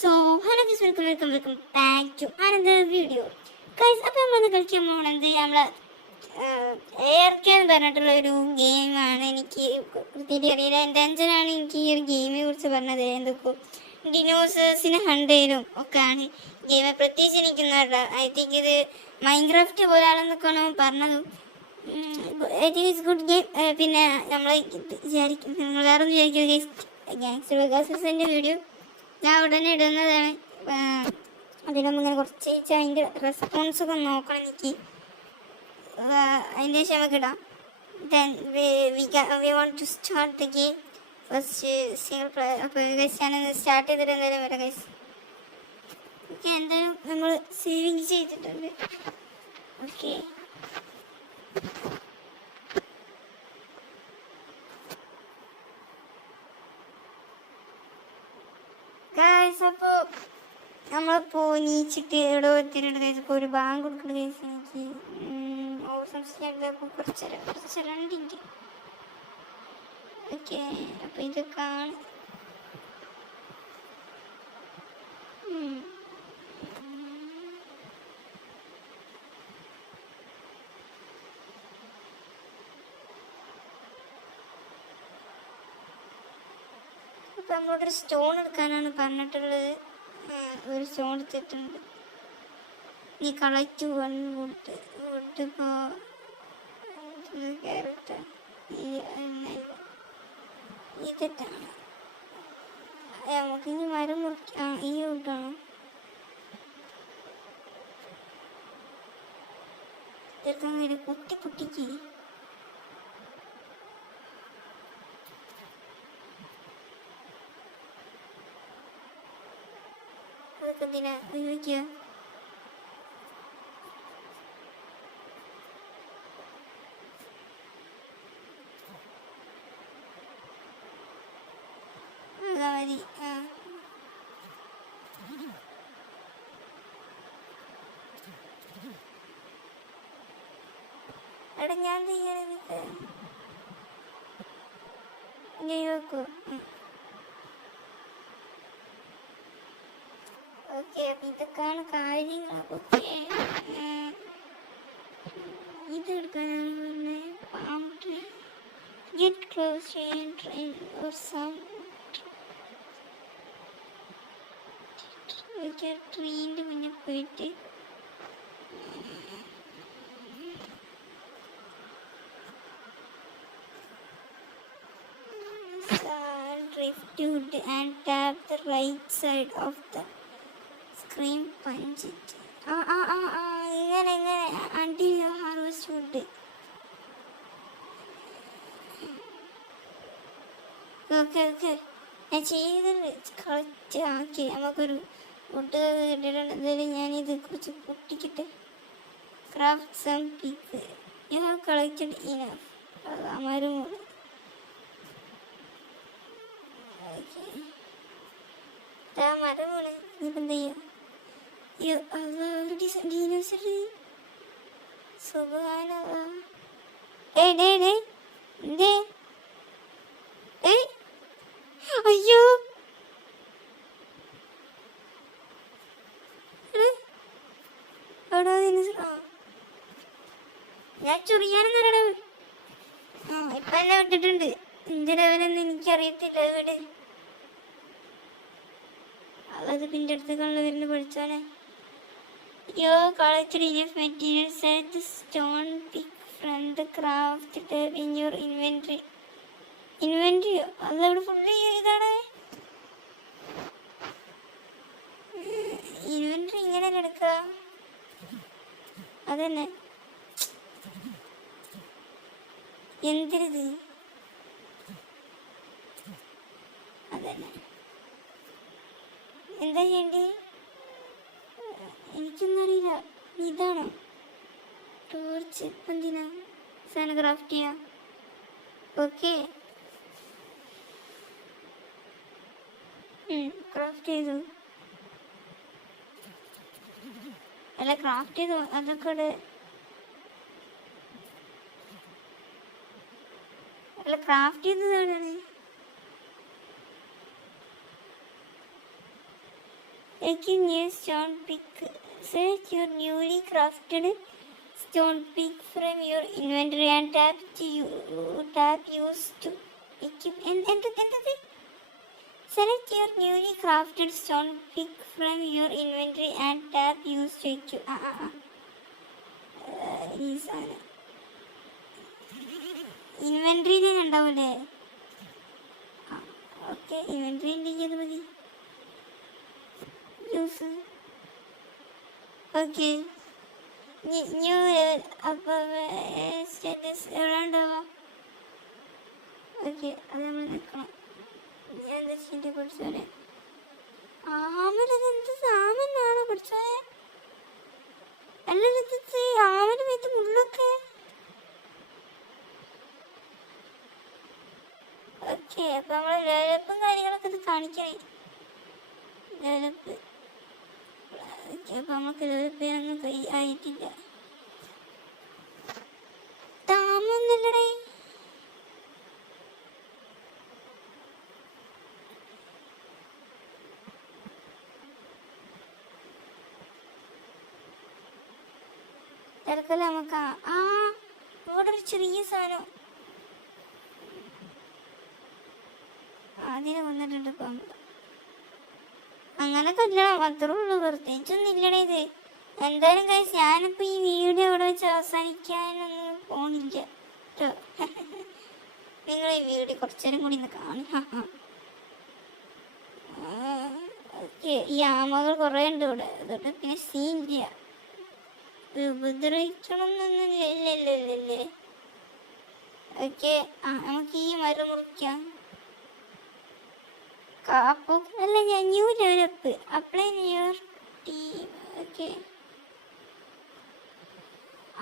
So hello guys, welcome back to another video guys. അപ്പോൾ നമ്മളത് കളിക്കാൻ പോകുന്നത് നമ്മളെ എയർക്കെ എന്ന് പറഞ്ഞിട്ടുള്ള ഒരു ഗെയിമാണ്. എനിക്ക് കൃത്യമായിട്ട് അറിയില്ല, എൻ്റെ അഞ്ചനാണ് എനിക്ക് ഈ ഒരു ഗെയിമിനെ കുറിച്ച് പറഞ്ഞത്. എന്തൊക്കെ ഡിനോസേഴ്സിനെ ഹണ്ട് ചെയ്യലും ഒക്കെയാണ് ഗെയിം. പ്രത്യേകിച്ച് എനിക്കൊന്നും ഐ തിങ്ക് ഇത് മൈൻക്രാഫ്റ്റ് പോലാണെന്നൊക്കെയാണ് പറഞ്ഞതും. I think it's good game. പിന്നെ നമ്മൾ വിചാരിക്കും, നിങ്ങൾ വേറെ ഒന്നും വിചാരിക്കുന്നത് ഗാങ്സ്റ്റർ വെഗാസിൻ്റെ വീഡിയോ ഞാൻ ഉടനെ ഇടുന്നതാണ്. അതിലൊന്നും ഇങ്ങനെ കുറച്ച് അതിൻ്റെ റെസ്പോൺസൊക്കെ നോക്കണം എനിക്ക്. അതിൻ്റെ ശേഷം നമുക്ക് ഇടാം. Then we want to start the game. First single player. അപ്പോൾ ഗൈസ് ഞാനൊന്ന് സ്റ്റാർട്ട് ചെയ്തിട്ട് എന്തായാലും വരാം ഗൈസ്. ഓക്കെ, എന്തായാലും നമ്മൾ സേവിങ് ചെയ്തിട്ടുണ്ട്. ഓക്കെ, ഗൈസ് അപ്പോൾ നമ്മളിപ്പോൾ നീച്ചിട്ട് ഇവിടെ എത്തിയിട്ടുണ്ട് ഗൈസ്. ഇപ്പോൾ ഒരു ബാങ്ക് കൊടുക്കണം ഗൈസ്. എനിക്ക് ഓവർ സംസാരിക്കുമ്പോൾ കുറച്ച് രണ്ടിൻ്റെ. ഓക്കെ, അപ്പോൾ ഇതൊക്കെയാണ്. അപ്പം നമ്മളോടൊരു സ്റ്റോൺ എടുക്കാനാണ് പറഞ്ഞിട്ടുള്ളത്. ഒരു സ്റ്റോൺ എടുത്തിട്ടുണ്ട്. നീ കളക്ട് വൺ വുഡ്. ഇപ്പോൾ ക്യാരറ്റ് ഇതാണ്. നമുക്ക് ഇനി മരം മുറിക്കാം. ഈ വുഡാണോ? ഇതൊക്കെ പൊട്ടിക്ക്. അതൊക്കെ എന്തിനാ ഉപയോഗിക്കുക? അതാ മതി. എടാ ഞാൻ ചെയ്യാനൊക്കെ വെക്കൂ. ഓക്കെ, ഇതൊക്കെയാണ് കാര്യങ്ങൾ. ഓക്കെ, ഇതെടുക്കാനാണ് പറഞ്ഞത്. Palm tree, get close train or some ട്രെയിനിൻ്റെ മുന്നിൽ പോയിട്ട് drift and tap the right side of the screen. Punch it. ഇങ്ങനെ until you harvest wood. Okay ഞാൻ ചെയ്തത് കളക്ട് ആക്കി. നമുക്കൊരു വുഡ് കിട്ടിയിട്ടുണ്ട്. എന്തായാലും ഞാനിത് കുറച്ച് പൊട്ടിക്കിട്ട് craft some pick. You have collected enough. മരം മരമാണ്. ഇനിയിപ്പോൾ എന്താ ചെയ്യുക? അയ്യോ, ഞാൻ ചുറിയാനെന്നറിയണ. ഇപ്പം എന്നെ വിട്ടിട്ടുണ്ട്. എൻ്റെ ലെവലൊന്നും എനിക്കറിയത്തില്ല. ഇവിടെ അത് പിന്നെ അടുത്തേക്കാണല്ലോ വരുന്നത്. പഠിച്ചോനെ. യോ collected enough materials at the stone pick from the craft tab in your inventory. അതവിടെ ഫുള്ള് ഇതാണ്. ഇൻവെൻട്രി ഇങ്ങനെ എടുക്കുക. അതന്നെ എന്തിനത്? അതന്നെ എന്താ ചെയ്യണ്ടേ? എനിക്കൊന്നും അറിയില്ല. ഇതാണോ ടോർച്ച്? ഇപ്പം എന്തിനാ സാധനം ക്രാഫ്റ്റ് ചെയ്യാം? ഓക്കെ, ക്രാഫ്റ്റ് ചെയ്തു. അല്ല, ക്രാഫ്റ്റ് ചെയ്തു. അതൊക്കെ അല്ല, ക്രാഫ്റ്റ് ചെയ്തതാണ്. Take a new stone pick. Select your newly crafted stone pick from your inventory and tap use to equip. Select your newly crafted stone pick from your inventory and tap use to equip. ഈ സാധനം ഇൻവെൻട്രിയിൽ ഉണ്ടാവൂലേ? Okay, inventory ഉണ്ടെങ്കിൽ അത് മതി. Use. Okay, new അപ്പോൾ status എവിടെ ഉണ്ടാവാം? Okay, അത് നമ്മൾ നിൽക്കണം. ഞാൻ എന്താ ചെയ്യേണ്ടത് പഠിച്ചോനെ? ആമലെന്ത് സാമനാണ് പഠിച്ചോനെ? അല്ല, ആമലും ഇത് മുള്ളൊക്കെ. ഓക്കെ, അപ്പം നമ്മൾ ഡെവലപ്പും കാര്യങ്ങളൊക്കെ ഇത് കാണിക്കണേ. ഡെവലപ്പ്. ഓക്കെ, അപ്പം നമുക്ക് ഡെവലപ്പ് ചെയ്യാനൊന്നും ആയിട്ടില്ല. താമൊന്നുമില്ലടേ. തിരക്കല്ല നമുക്ക്. ഇവിടെ ഒരു ചെറിയ സാധനം അതിനെ വന്നിട്ടുണ്ട്. ഇപ്പം അങ്ങനെ കൊല്ലണം, അത്രേ ഉള്ളൂ. പ്രത്യേകിച്ചൊന്നും ഇല്ലടേ ഇത്. എന്തായാലും കഴിച്ച് ഞാനിപ്പോൾ ഈ വീഡിയോ ഇവിടെ വെച്ച് അവസാനിക്കാനൊന്നും പോണില്ല കേട്ടോ. നിങ്ങൾ ഈ വീഡിയോ കുറച്ചു നേരം കൂടി ഒന്ന് കാണും. ഓക്കെ, ഈ ആമകൾ കുറേ ഉണ്ട് ഇവിടെ. അതുകൊണ്ട് പിന്നെ സീനില്ല. ഉപദ്രവിക്കണം എന്നൊന്നും ഇല്ലല്ലേ. ഓക്കെ, നമുക്ക് ഈ മരം മുറിക്കാം. അല്ല, ഞാൻ new develop apply your team. Okay,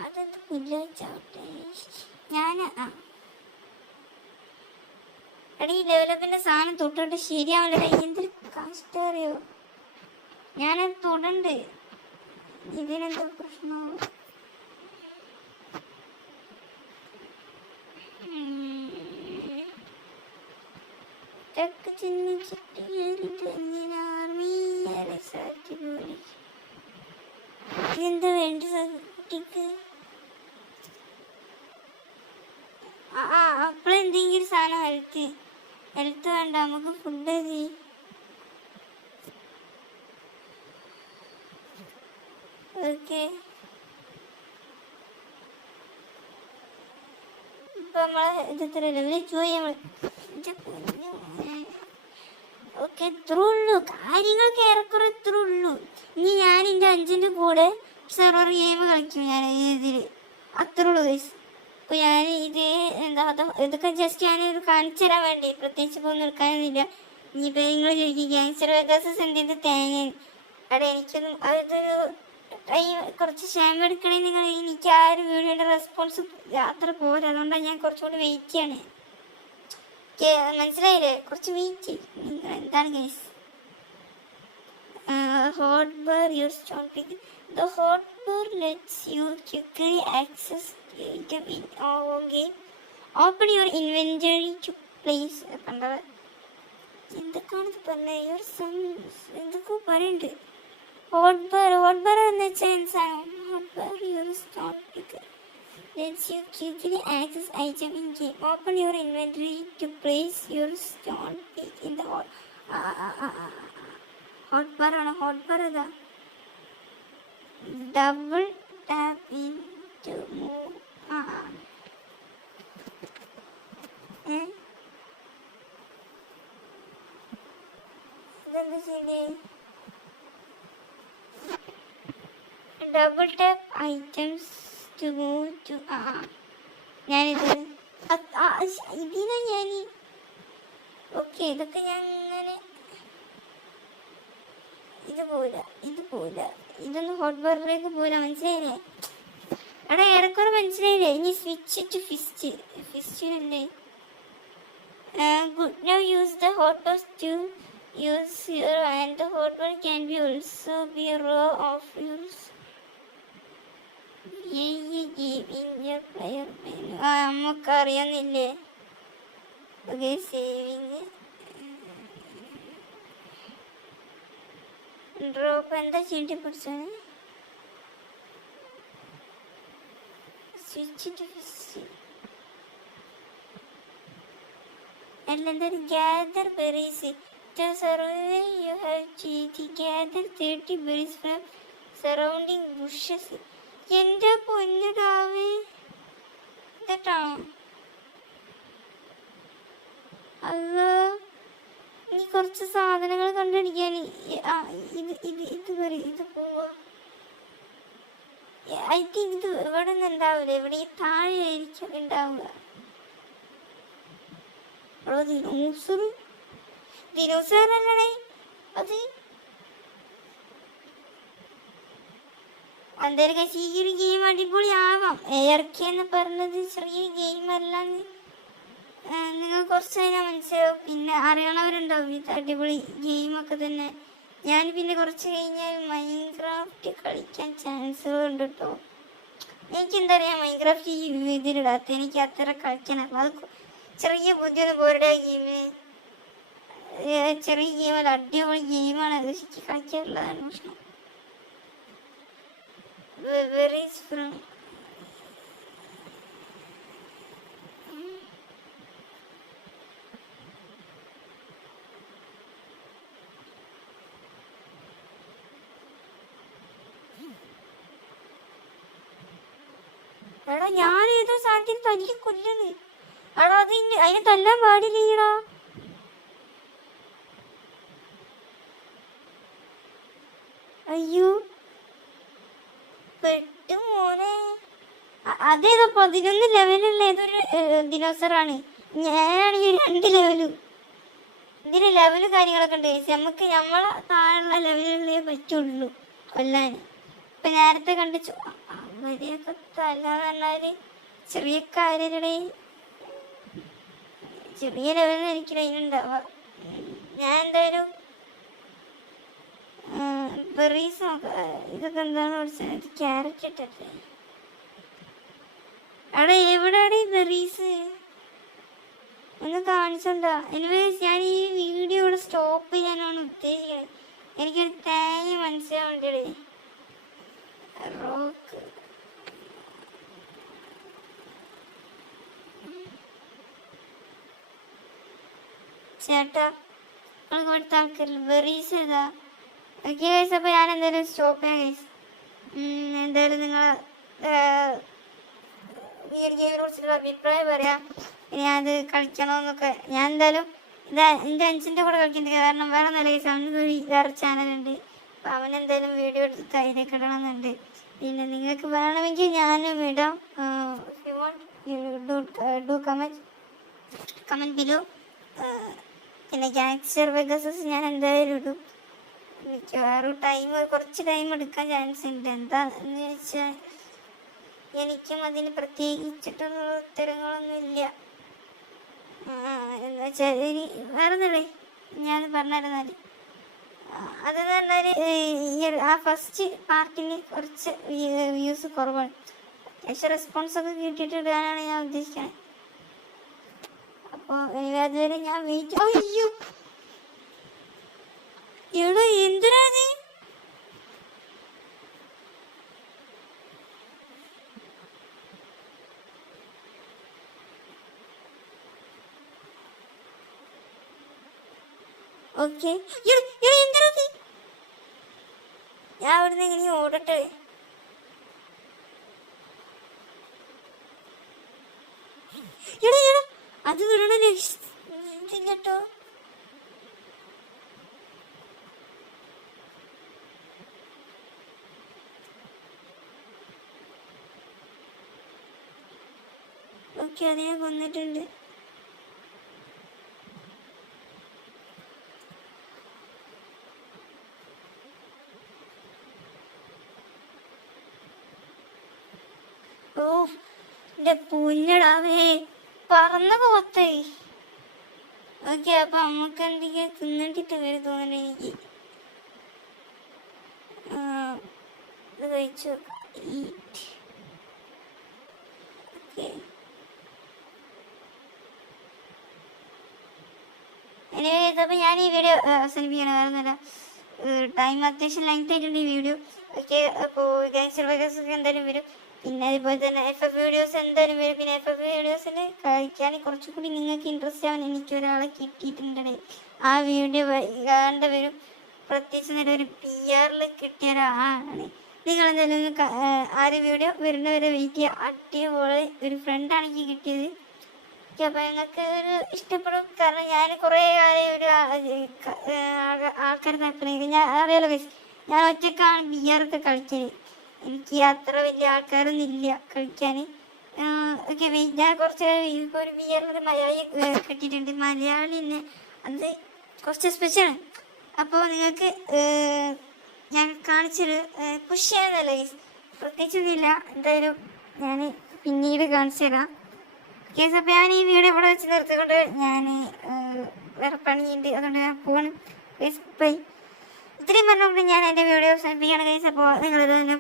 അതെന്ത് പുല്ലാച്ചാവട്ടെ. ഞാൻ എടീ ഡെവലപ്പിൻ്റെ സാധനം തൊട്ടിട്ട് ശരിയാവില്ലടേ. എന്തൊരു കഷ്ടറിയോ. ഞാനത് തൊടണ്ട്. ഇതിനെന്താ പ്രശ്നം? എന്താ വേണ്ട കുട്ടിക്ക്? അപ്പോഴെന്തെങ്കിലും സാധനം ഹെൽത്ത് വേണ്ട, നമുക്ക് ഫുഡ് മതി. ഓക്കെ, ഇപ്പം നമ്മളെ ഇതെത്ര ലെവലിൽ പോയി നമ്മൾ. ഓക്കെ, ഇത്രേ ഉള്ളൂ കാര്യങ്ങളൊക്കെ. ഏറെക്കുറെ ഇത്രേ ഉള്ളൂ. ഇനി ഞാൻ എൻ്റെ 5ൻ്റെ കൂടെ സെർവർ ഗെയിം കളിക്കും ഞാൻ ഇതിൽ. അത്രേ ഉള്ളൂ ഗൈസ്. അപ്പോൾ ഞാൻ ഇതൊക്കെ ജസ്റ്റ് ഞാനൊരു കാണിച്ചു തരാൻ വേണ്ടി, പ്രത്യേകിച്ച് ഇപ്പോൾ ഒന്നും എടുക്കാനൊന്നുമില്ല. ഇനിയിപ്പോൾ നിങ്ങൾ ചോദിക്കും ക്യാൻസർ വേഗാസസ് എന്തെങ്കിലും തേങ്ങ. അവിടെ എനിക്കൊന്നും അതൊരു കുറച്ച് ക്ഷമ എടുക്കണേ. നിങ്ങൾ എനിക്ക് ആ ഒരു വീഡിയോയുടെ റെസ്പോൺസ് അത്ര പോരാ. അതുകൊണ്ടാണ് ഞാൻ കുറച്ചുകൂടി വെയിറ്റ് ചെയ്യണേ. മനസ്സിലായില്ലേ? കുറച്ച് വെയിറ്റ് ചെയ്യും. എന്താണ് guys? hotbar your stone pick. The hotbar lets you quickly access item in our game. Open your inventory to place. കണ്ടത് എന്തൊക്കെയാണ് പറഞ്ഞത്? എന്തൊക്കെ പറയുന്നുണ്ട്. hotbar എന്ന് വെച്ചാൽ എന്താണ്? hotbar your stone pick lets you quickly access item in game. Open your inventory to place your stone pick in the hotbar ആണ്. hotbar ഇതാ. Double tap in to move. ഇതെന്താ ചെയ്യേ? Double tap items to move to. ഞാനിത് ഇതിനാ ഞാൻ. Okay, ഇതൊക്കെ ഞാൻ അങ്ങനെ ഇത് പോവില്ല. ഇതൊന്നും ഹോട്ട്ബാറിലേക്ക് പോവില്ല. മനസ്സിലായില്ലേ? എടാ ഏറെക്കുറെ മനസ്സിലായില്ലേ? ഇനി സ്വിച്ച് ടു ഫിസ്റ്റിനല്ലേ? Good. Now use the hotbar to use your and the hotbar can be also be row of use in your player menu. നമുക്കറിയുന്നില്ലേ? Okay, saving. ഡ്രോപ്പ് എന്താ ചെയ്യേണ്ടി പഠിച്ചാണ് switch and gather berries. To survey, you have to gather 30 berries from surrounding bushes. എൻ്റെ പൊന്നുടാവേ ഇതാണോ? അത് നീ കുറച്ച് സാധനങ്ങൾ കണ്ടുപിടിക്കാൻ ഇത് പറയും ഇത് പോവാ. ഐ തിങ്ക് ഇത് ഇവിടെ ഒന്നും ഉണ്ടാവില്ല, ഇവിടെ ഈ താഴെ ആയിരിക്കും ഉണ്ടാവുക. ദിനോസറല്ലേ അത്? എന്തായാലും ഈ ഒരു ഗെയിം അടിപൊളി ആവാം. ARK എന്ന് പറഞ്ഞത് ചെറിയ ഗെയിം അല്ലാന്ന് നിങ്ങൾ കുറച്ച് കഴിഞ്ഞാൽ മനസ്സിലാവും. പിന്നെ അറിയണവരുണ്ടാവും ഇത് അടിപൊളി ഗെയിമൊക്കെ തന്നെ. ഞാൻ പിന്നെ കുറച്ച് കഴിഞ്ഞാൽ മൈൻക്രാഫ്റ്റ് കളിക്കാൻ ചാൻസുകളുണ്ട് കേട്ടോ. എനിക്കെന്താ പറയുക, മൈൻക്രാഫ്റ്റ് ഈ ഇതിലിടാത്ത എനിക്ക് അത്ര കളിക്കാനല്ല. അത് ചെറിയ ബുദ്ധിയൊന്നും പോരുടെ ഗെയിമിന്, ചെറിയ ഗെയിമല്ല, അടിപൊളി ഗെയിമാണ്. അത് ശരിക്കും കളിക്കാറുള്ളതാണ് പ്രശ്നം. എടാ ഞാൻ ഏതോ സാധനത്തിന് തല്ലി കൊല്ലുന്നു. എടാ അതിനെ തല്ലാൻ പാടില്ലടാ. അയ്യോ പെട്ടു മോനെ. അതേതോ 11 ലെവലുള്ള ഏതൊരു ദിനോസറാണ്. ഞാനാണെങ്കിൽ 2 ലെവലും. ഇതിന് ലെവലും കാര്യങ്ങളൊക്കെ ഉണ്ട്. നമുക്ക് നമ്മളെ താഴെയുള്ള ലെവലുള്ളേ പറ്റുള്ളൂ കൊല്ലാൻ. ഇപ്പൊ നേരത്തെ കണ്ടിച്ചു അവരെയൊക്കെ തല്ലാന്ന് പറഞ്ഞാല് ചെറിയ കാര്യങ്ങളുടെ ചെറിയ ലെവലിൽ എനിക്ക് അതിനുണ്ടാവുക. ഞാൻ എന്തായാലും ബെറീസ് ഇതൊക്കെ എന്താണ് പഠിച്ചത്? ക്യാരറ്റ് ഇട്ടല്ലേ? അവിടെ എവിടെയാണ് ഈ ബെറീസ്? ഒന്ന് കാണിച്ചോണ്ടാ. എനിവേസ് ഞാൻ ഈ വീഡിയോ ഇവിടെ സ്റ്റോപ്പ് ചെയ്യാനാണ് ഉദ്ദേശിക്കുന്നത്. എനിക്കൊരു തേങ്ങ മനസ്സിലാവണ്ടേ. റോക്ക് ചേട്ടാ നമ്മൾ കൊടുത്ത ആൾക്കാരില്ല ബെറീസ് ഏതാ? ഓക്കെ ഗൈസ്, അപ്പോൾ ഞാൻ എന്തായാലും സ്റ്റോപ്പ് ചെയ്യാം ഗൈസ്. എന്തായാലും നിങ്ങൾ ഈ ഒരു ഗെയിമിനെ കുറിച്ചുള്ള അഭിപ്രായം പറയാം. ഞാനത് കളിക്കണമെന്നൊക്കെ. ഞാൻ എന്തായാലും എൻ്റെ അഞ്ചിൻ്റെ കൂടെ കളിക്കുന്നത്. കാരണം വേറെ നല്ല ഗൈസ്, അവന് വേറെ ചാനലുണ്ട്. അപ്പോൾ അവനെന്തായാലും വീഡിയോ എടുത്ത് അതിലേക്ക് ഇടണമെന്നുണ്ട്. പിന്നെ നിങ്ങൾക്ക് വേണമെങ്കിൽ ഞാനും ഇടാം. Do comment below. പിന്നെ ഗാങ്സ്റ്റർ വെഗസസ് ഞാൻ എന്തായാലും ഇടും. മിക്കവാറും കുറച്ച് ടൈം എടുക്കാൻ ചാൻസ് ഉണ്ട്. എന്താന്ന് വെച്ചാൽ എനിക്കും അതിന് പ്രത്യേകിച്ചിട്ടുള്ള ഉത്തരങ്ങളൊന്നുമില്ല. എന്ന് വെച്ചാൽ വേറെ ഒന്നുമില്ലേ, ഞാൻ പറഞ്ഞിരുന്നാൽ അതെന്ന് പറഞ്ഞാൽ ആ ഫസ്റ്റ് പാർട്ടിന് കുറച്ച് വ്യൂസ് കുറവാണ്. അത്യാവശ്യം റെസ്പോൺസൊക്കെ കിട്ടിയിട്ട് ഇടാനാണ് ഞാൻ ഉദ്ദേശിക്കുന്നത്. അപ്പോൾ അതുവരെ ഞാൻ വെയിറ്റ്. അയ്യോ എടാ എന്തിനാണ്? ഓക്കെ എന്തിനാ? ഞാൻ അവിടുന്ന് എങ്ങനെയും ഓടട്ടെ. അത് വിടണ കേട്ടോ. ഓക്കെ അതിനെ കൊന്നിട്ടുണ്ട്. ഓ എൻ്റെ പുല്ലടാവേ, പറന്ന പോത്തേ. ഓക്കെ അപ്പൊ നമുക്ക് എന്തെങ്കിലും തിന്നിട്ടിട്ട് വരും തോന്നണേ എനിക്ക്. ഇത് കഴിച്ചു. ഓക്കെ എനിവേസ്, അപ്പോൾ ഞാൻ ഈ വീഡിയോ അവസാനിപ്പിക്കണം. വേറെ ഒന്നുമില്ല. ടൈം അത്യാവശ്യം ലെങ്ത് ആയിട്ടുണ്ട് ഈ വീഡിയോ. ഓക്കെ, അപ്പോൾ ഗാങ്സ്റ്റർ വെഗാസ് ഒക്കെ എന്തായാലും വരും. പിന്നെ അതുപോലെ തന്നെ FF വീഡിയോസ് എന്തായാലും വരും. പിന്നെ FF വീഡിയോസിൽ കളിക്കാൻ കുറച്ചുകൂടി നിങ്ങൾക്ക് ഇൻട്രസ്റ്റ് ആവാൻ എനിക്ക് ഒരാളെ കിട്ടിയിട്ടുണ്ട്. ആ വീഡിയോ കണ്ട വരും. പ്രത്യേകിച്ച് നല്ലൊരു PR കിട്ടിയ ഒരാളാണ്. നിങ്ങൾ എന്തായാലും ആ ഒരു വീഡിയോ വരുന്നവരെ വെയിറ്റ് ചെയ്യുക. അടിപൊളി ഒരു ഫ്രണ്ടാണ് എനിക്ക് കിട്ടിയത്. അപ്പോൾ നിങ്ങൾക്ക് ഒരു ഇഷ്ടപ്പെടും. കാരണം ഞാൻ കുറേ കാലം ഒരു ആൾക്കാർ താല്പര്യം ഞാൻ അറിയാലോ ഗൈസ്, ഞാൻ ഒറ്റക്കാണ് VR ഒക്കെ കളിച്ചത്. എനിക്ക് അത്ര വലിയ ആൾക്കാരൊന്നും ഇല്ല കളിക്കാൻ. ഓക്കെ, ഞാൻ കുറച്ച് ഇപ്പോൾ ഒരു VR മലയാളി കിട്ടിയിട്ടുണ്ട്. മലയാളിനെ അത് കുറച്ച് സ്പെഷ്യലാണ്. അപ്പോൾ നിങ്ങൾക്ക് ഞാൻ കാണിച്ചൊരു പുഷ് ചെയ്യാനല്ല ഗൈസ്, പ്രത്യേകിച്ചൊന്നുമില്ല. എന്തായാലും ഞാൻ പിന്നീട് കാണിച്ചു തരാം. കേസ് അപ്പോൾ ഞാൻ ഈ വീഡിയോ ഇവിടെ വെച്ച് നിർത്തിക്കൊണ്ട് ഞാൻ വേറെ പണിയുണ്ട്, അതുകൊണ്ട് ഞാൻ പോകണം ഗൈസ്. ബൈ. ഇത്രയും പറഞ്ഞുകൊണ്ട് ഞാൻ എൻ്റെ വീഡിയോ അവസാനിപ്പിക്കുകയാണ് ഗൈസ്. അപ്പോൾ നിങ്ങളിത് തന്നെ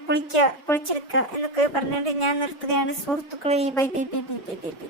പൊളിച്ചെടുക്കുക എന്നൊക്കെ പറഞ്ഞുകൊണ്ട് ഞാൻ നിർത്തുകയാണ് സുഹൃത്തുക്കളെ. Bye bye bye bye bye bye bye.